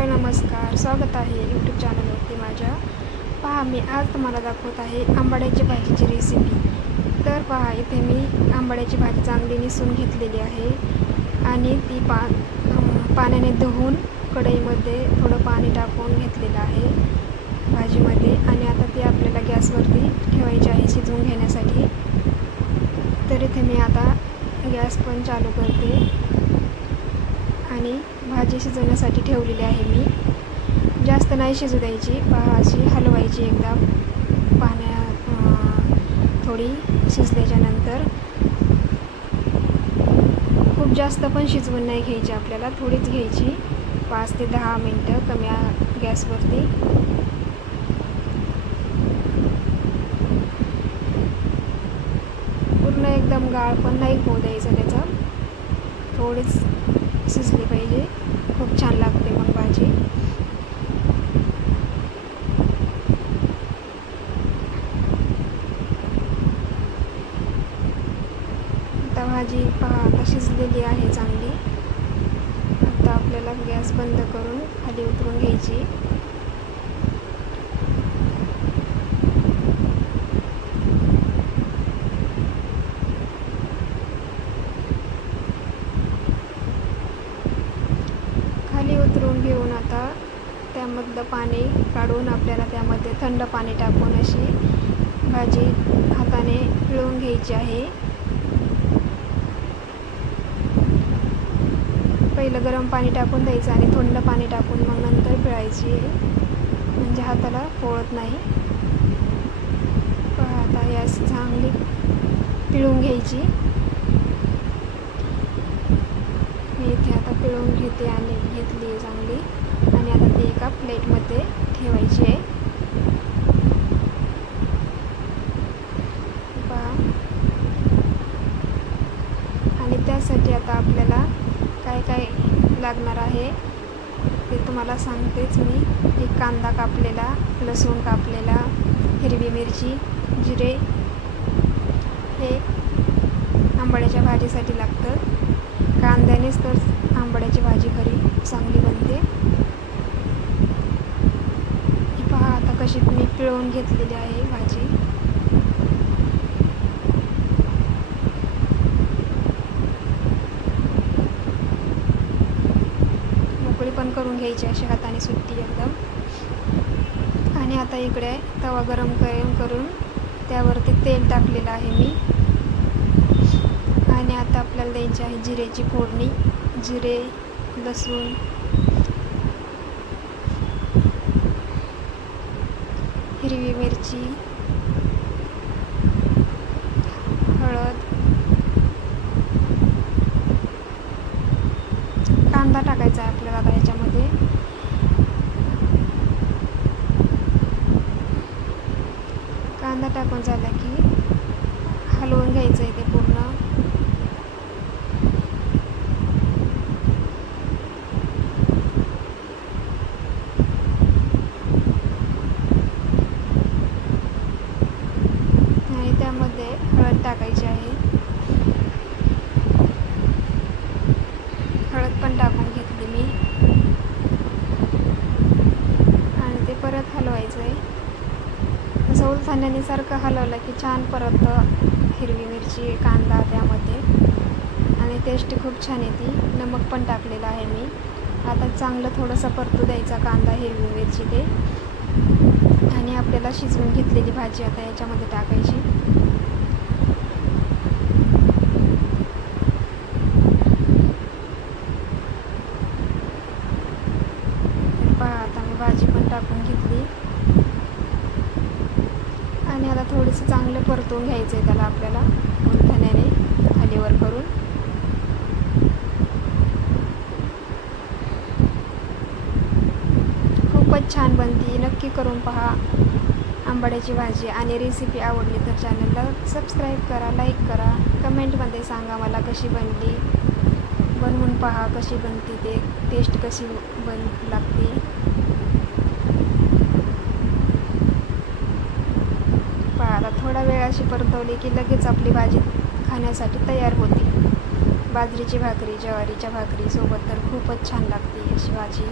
Hello नमस्कार स्वागत आहे यूट्यूब चॅनलवरती माझ्या. पहा मी आज तुम्हाला दाखवत आहे आंबाड्याची भाजीची रेसिपी तर पहा इथे मी आंबाड्याची भाजी चांगली निसून घेतलेली आहे. आणि ती पा पाण्याने धुवून कढईमध्ये थोडं पाणी टाकून घेतलेलं आहे भाजीमध्ये. आणि आता ती आपल्याला गॅसवरती ठेवायची आहे शिजवून घेण्यासाठी. तर इथे मी आता गॅस पण चालू करते. आणि भाजी शिजवण्यासाठी ठेवलेली आहे मी. जास्त नाही शिजू द्यायची. पहा अशी हलवायची एकदा पाण्यात थोडी शिजल्याच्या नंतर. खूप जास्त पण शिजवून नाही घ्यायची आपल्याला. थोडीच घ्यायची. पाच ते दहा मिनटं कमी गॅसवरती. पूर्ण एकदम गाळ पण नाही होऊ द्यायचं त्याचं. थोडीच शिजली पाहिजे खूप छान लागते मग भाजी. आता भाजी पहा आता शिजलेली आहे चांगली. आता आपल्याला गॅस बंद करून खाली उतरून घ्यायची खाली उतरून घेऊन आता त्यामधलं पाणी काढून आपल्याला त्यामध्ये थंड पाणी टाकून अशी भाजी हाताने पिळून घ्यायची आहे. पहिलं गरम पाणी टाकून द्यायचं आणि थंड पाणी टाकून मग नंतर पिळायची आहे. म्हणजे हाताला पोळत नाही. आता यास चांगली पिळून घ्यायची. मी इथे आता पिळून घेते आणि घेतली आहे चांगली आणि आता ती एका प्लेटमध्ये ठेवायची आहे. आणि त्यासाठी आता आपल्याला काय काय लागणार आहे ते तुम्हाला सांगतेच मी. एक कांदा कापलेला लसूण कापलेला हिरवी मिरची जिरे. हे आंबाड्याच्या भाजीसाठी लागतं. कांद्यानेच तर आंबाड्याची भाजी खरी चांगली बनते ही अशी मी पिळवून घेतलेली आहे भाजी. मोकळी पण करून घ्यायची अशी हाताने सुट्टी एकदम. आणि आता इकडे तवा गरम गरम करून त्यावरती तेल टाकलेलं आहे मी. आणि आता आपल्याला द्यायची आहे जिरेची फोडणी जिरे लसूण हिरवी मिरची हळद कांदा टाकायचा आहे आपल्याला आता ह्याच्यामध्ये कांदा टाकून झाला की हलवून घ्यायचं आहे ते पूर्ण आणि त्यामध्ये हळद टाकायची आहे हळद पण टाकून घेतली मी आणि ते परत हलवायचं आहे सारखं हलवलं की छान परत हिरवी मिरची कांदा त्यामध्ये. आणि टेस्ट खूप छान येते. नमक पण टाकलेलं आहे मी. आता चांगलं थोडंसं परतू द्यायचा कांदा हिरवी मिरची ते. आणि आपल्याला शिजवून घेतलेली भाजी आता याच्यामध्ये टाकायची तर पहा आता मी भाजी पण टाकून घेतली आणि आता थोडंसं चांगलं परतून घ्यायचं आहे त्याला आपल्याला उलथण्याने खालीवर करून. खूपच छान बनती नक्की करून पहा. आंबाड्याची भाजी आणि रेसिपी आवडली तर चॅनलला सबस्क्राईब करा लाईक करा. कमेंटमध्ये सांगा मला कशी बनली. बनवून पहा कशी बनती ते टेस्ट कशी बन लागते पहा आता थोडा वेळ अशी परतवली की लगेच आपली भाजी खाण्यासाठी तयार होते. बाजरीची भाकरी ज्वारीच्या भाकरीसोबत तर खूपच छान लागते अशी भाजी.